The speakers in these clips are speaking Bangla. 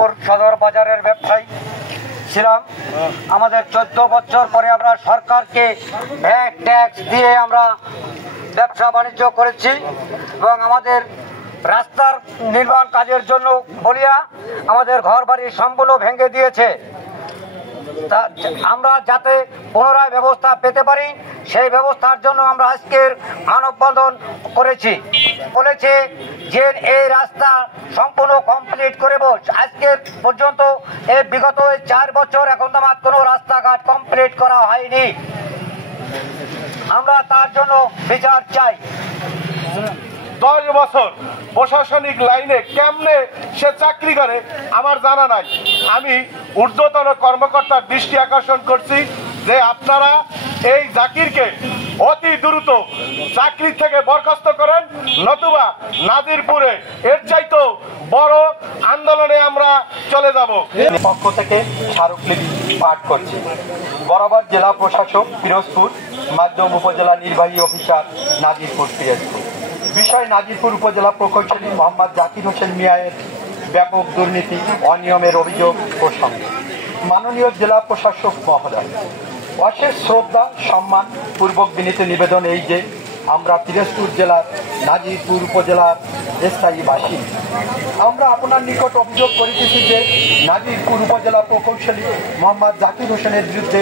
পিরোজপুর সদর বাজারের ব্যবসায়ী ছিলাম। আমাদের 14 বছর পরে আমরা সরকারকে ভ্যাট ট্যাক্স দিয়ে আমরা ব্যবসা বাণিজ্য করেছি এবং আমাদের রাস্তার নির্মাণ কাজের জন্য বলিয়া আমাদের ঘর বাড়ি সম্পূর্ণ ভেঙে দিয়েছে। আমরা যাতে পুনরায় ব্যবস্থা পেতে পারি সেই ব্যবস্থার জন্য আমরা আজকের মানববন্ধন করেছি। বলেছে যে এই রাস্তা সম্পূর্ণ কমপ্লিট করে আজকের পর্যন্ত এই বিগত 4 বছর এখন তো আমার কোনো রাস্তাঘাট কমপ্লিট করা হয়নি। আমরা তার জন্য বিচার চাই। 10 বছর প্রশাসনিক লাইনে কেমনে সে চাকরি করে আমার জানা নাই। আমি ঊর্ধ্বতন কর্মকর্তার দৃষ্টি আকর্ষণ করছি যে আপনারা এই জাকিরকে অতি দ্রুত চাকরি থেকে বরখাস্ত করেন, নতুবা নাজিরপুরে এর চাইতেও বড় আন্দোলনে আমরা চলে যাব। পক্ষ থেকে স্মারকলিপি পাঠ করছি। বরাবর জেলা প্রশাসক পিরোজপুর, মাধ্যম উপজেলা নির্বাহী অফিসার নাজিরপুর পিরোজপুর। বিষয় নাজিরপুর উপজেলা প্রকৌশলী মোহাম্মদ জাকির হোসেন মিয়ায়ের ব্যাপক দুর্নীতি অনিয়মের অভিযোগ প্রসঙ্গে মাননীয় জেলা প্রশাসক মহোদয়, অশেষ শ্রদ্ধা সম্মান পূর্বক বিনীত নিবেদন এই যে আমরা পিরোজপুর জেলার নাজিরপুর উপজেলার স্থায়ী বাসিন্দা। আমরা আপনার নিকট অভিযোগ করিতেছি যে নাজিরপুর উপজেলা প্রকৌশলী মোহাম্মদ জাকির হোসেনের বিরুদ্ধে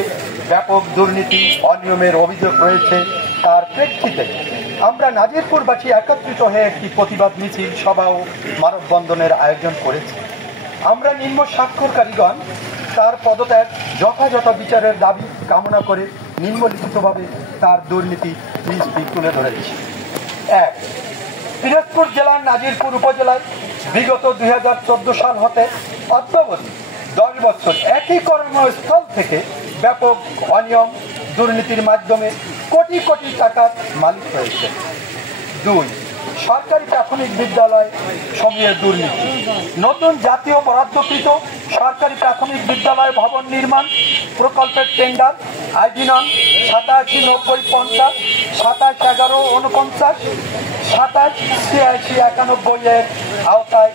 ব্যাপক দুর্নীতি অনিয়মের অভিযোগ রয়েছে। তার প্রেক্ষিতে আমরা নাজিরপুরবাসী একত্রিত হয়ে একটি প্রতিবাদ মিছিল সভা ও মানববন্ধনের আয়োজন করেছি। আমরা নিম্ন স্বাক্ষরকারীগণ তার পদত্যাগ যথাযথ বিচারের দাবি কামনা করে নিম্নলিখিতভাবে তার দুর্নীতি তুলে ধরেছি। 1. পিরোজপুর জেলার নাজিরপুর উপজেলায় বিগত 2014 সাল হতে অদ্যাবধি 10 বছর একই কর্মস্থল থেকে ব্যাপক অনিয়ম দুর্নীতির মাধ্যমে কোটি কোটি টাকার মালিক হয়েছে। 2. সরকারি প্রাথমিক বিদ্যালয় সমূহের দুর্নীতি। নতুন জাতীয় বরাদ্দকৃত সরকারি প্রাথমিক বিদ্যালয় ভবন নির্মাণ প্রকল্পের টেন্ডার আইডি নং 879050, 271149, 278691 এর আওতায়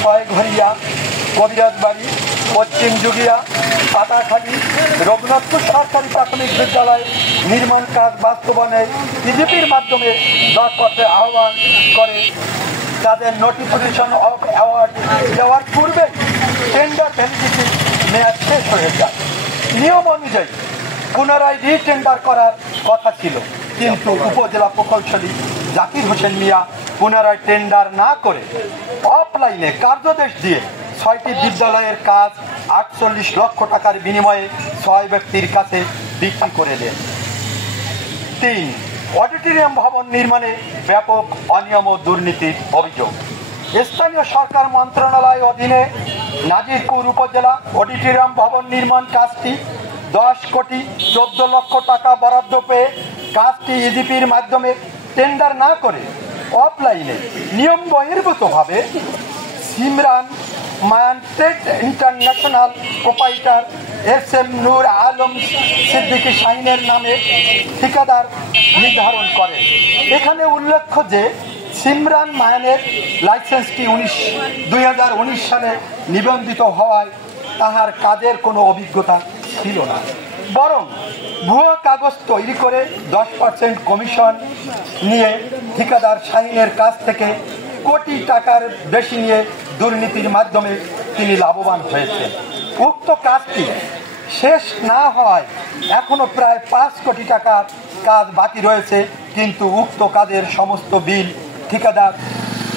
ছয়ঘরিয়া, কবিরাজবাড়ি, পশ্চিম যুগিয়া, পাতাখালী, রঘুনাথপুর সরকারি প্রাথমিক বিদ্যালয় নির্মাণ কাজ বাস্তবায়নে বিজেপির মাধ্যমে দরপত্রে আহ্বান করে তাদের নোটিফিকেশন অফ অ্যাওয়ার্ড দেওয়ার পূর্বে টেন্ডার ভ্যালিডিটি মেয়াদ শেষ হয়ে যায়। নিয়ম অনুযায়ী পুনরায় রিটেন্ডার করার কথা ছিল, কিন্তু উপজেলা প্রকৌশলী জাকির হোসেন মিয়া পুনরায় টেন্ডার না করে অফলাইনে কার্যদেশ দিয়ে 6টি বিদ্যালয়ের কাজ 48 লক্ষ টাকার বিনিময়ে 6 ব্যক্তির কাছে বিক্রি করে দেন। 3. অডিটোরিয়াম ভবন নির্মাণে ব্যাপক অনিয়ম ও দুর্নীতির অভিযোগ। স্থানীয় সরকার মন্ত্রণালয় অধীনে নাজিরপুর উপজেলা অডিটোরিয়াম ভবন নির্মাণ কাজটি 10 কোটি 14 লক্ষ টাকা বরাদ্দ পেয়ে কাজটি ইজিপির মাধ্যমে টেন্ডার না করে অফলাইনে নিয়ম বহির্ভূতভাবে সিমরান মান ট্রেড ইন্টারন্যাশনাল প্রোপাইটার SM নূর আলম সিদ্দিকী শাহিনের নামে ঠিকাদার নির্ধারণ করে। এখানে উল্লেখ্য যে সিমরান মায়ানের লাইসেন্সটি 2019 সালে নিবন্ধিত হওয়ায় তাহার কাজের কোনো অভিজ্ঞতা ছিল না, বরং ভুয়া কাগজ তৈরি করে 10% কমিশন নিয়ে ঠিকাদার শাহিনের কাছ থেকে কোটি টাকার বেশি নিয়ে দুর্নীতির মাধ্যমে তিনি লাভবান হয়েছেন। উক্ত কাজটি শেষ না হওয়ায় এখনো প্রায় 5 কোটি টাকার কাজ বাকি রয়েছে, কিন্তু উক্ত কাজের সমস্ত বিল ঠিকাদার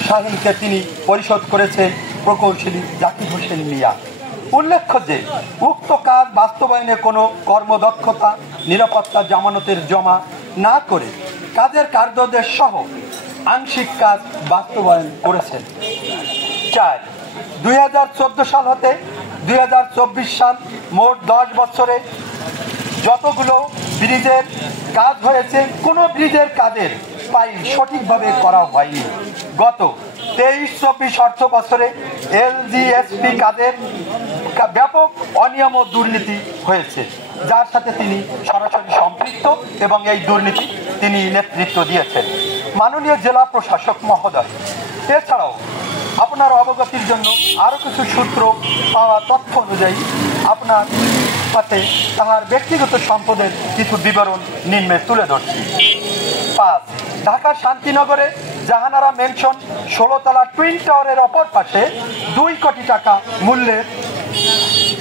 শাহিনকে তিনি পরিশোধ করেছেন প্রকৌশলী জাকির হোসেন মিয়া। উল্লেখ্য যে উক্ত কাজ বাস্তবায়নে কোনো কর্মদক্ষতা নিরাপত্তা জামানতের জমা না করে কাজের কার্যদেশ সহ আংশিক কাজ বাস্তবায়ন করেছেন। 4. 2014 সাল হতে 2024 সাল মোট 10 বছরে যতগুলো ব্রিজের কাজ হয়েছে কোনো ব্রিজের কাজের ফাইল সঠিকভাবে করা হয়নি। গত 23-24 অর্থ বছরে LGSP কাজের ব্যাপক অনিয়ম ও দুর্নীতি হয়েছে, যার সাথে তিনি সরাসরি সম্পৃক্ত এবং এই দুর্নীতি তিনি নেতৃত্ব দিয়েছেন। মাননীয় জেলা প্রশাসক মহোদয়, এছাড়াও আপনার অবগতির জন্য আরও কিছু সূত্র পাওয়া তথ্য অনুযায়ী আপনার সাথে তাহার ব্যক্তিগত সম্পদের কিছু বিবরণ নিম্নে তুলে ধরছি। 5, ঢাকা শান্তিনগরে জাহানারা মেনশন 16 তলা টুইন টাওয়ারের অপর পাশে 2 কোটি টাকা মূল্যের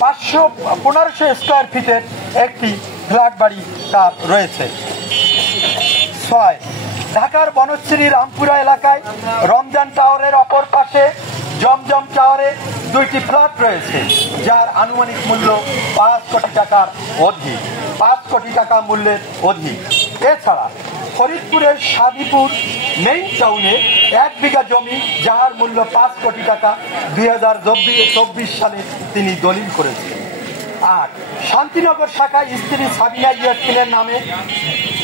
1500 স্কোয়ার ফিটের একটি ফ্ল্যাট বাড়ি তার রয়েছে। 6, ঢাকার বনশ্রী রামপুরা এলাকায় রমজান টাওয়ারের অপর পাশে জমজম টাওয়ারে 2টি ফ্ল্যাট রয়েছে, যার আনুমানিক মূল্য 5 কোটি টাকার অধিক, 5 কোটি টাকা মূল্যের অধিক। এছাড়া ফরিদপুরের শাদিপুর মেইন টাউনে 1 বিঘা জমি, যার মূল্য 5 কোটি টাকা 2024 সালে তিনি দলিল করেছেন। 8, শান্তিনগর শাখায় স্ত্রী সাবিনা ইয়াসমিনের নামে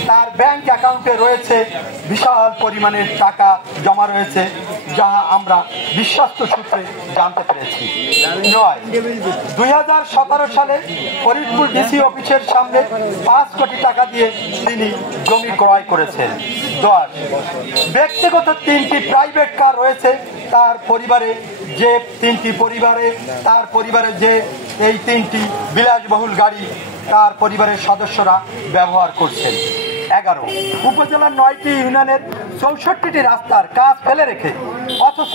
তার ব্যাংক অ্যাকাউন্টে রয়েছে বিশাল পরিমাণের টাকা জমা রয়েছে, যা আমরা বিশ্বস্ত সূত্রে জানতে পেরেছি। 9, 2017 সালে ফরিদপুর ডিসি অফিসের সামনে 5 কোটি টাকা দিয়ে তিনি জমি ক্রয় করেছেন। 10, ব্যক্তিগত 3টি প্রাইভেট কার রয়েছে তার পরিবারে, যে এই 3টি বিলাসবহুল গাড়ি তার পরিবারের সদস্যরা ব্যবহার করছেন। 11, উপজেলার 9টি ইউনিয়নের 64টি রাস্তার কাজ ফেলে রেখে অথচ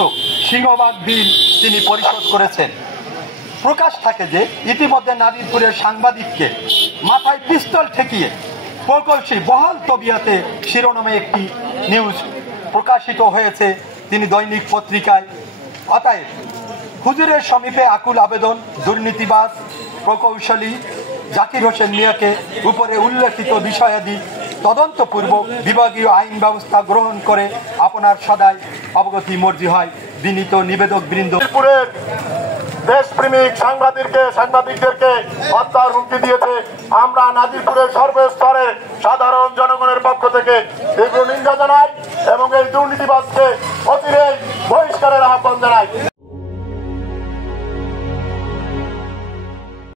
সিংহভাগ বিল তিনি পরিশোধ করেছেন। প্রকাশ থাকে যে ইতিমধ্যে নাদিরপুরের সাংবাদিককে মাথায় পিস্তল ঠেকিয়ে প্রকৌশলী বহাল তবিয়াতে শিরোনামে একটি নিউজ প্রকাশিত হয়েছে তিনি দৈনিক পত্রিকায়। অতএব হুজুরের সমীপে আকুল আবেদন, দুর্নীতিবাজ প্রকৌশলী জাকির হোসেন মিয়াকে উপরে উল্লেখিত বিষয়াদি তদন্তপূর্বক বিভাগীয় আইন ব্যবস্থা গ্রহণ করে আপনার সদাই অবগতি মর্জি হয়। বিনীত নিবেদক বৃন্দ। দেশপ্রেমিক সাংবাদিকদেরকে হত্যার হুমকি দিয়েছে। আমরা নাজিরপুরের সর্বস্তরের সাধারণ জনগণের পক্ষ থেকে তীব্র নিন্দা জানাই এবং এই দুর্নীতিবাজকে অচিরেই বহিষ্কারের আহ্বান জানাই।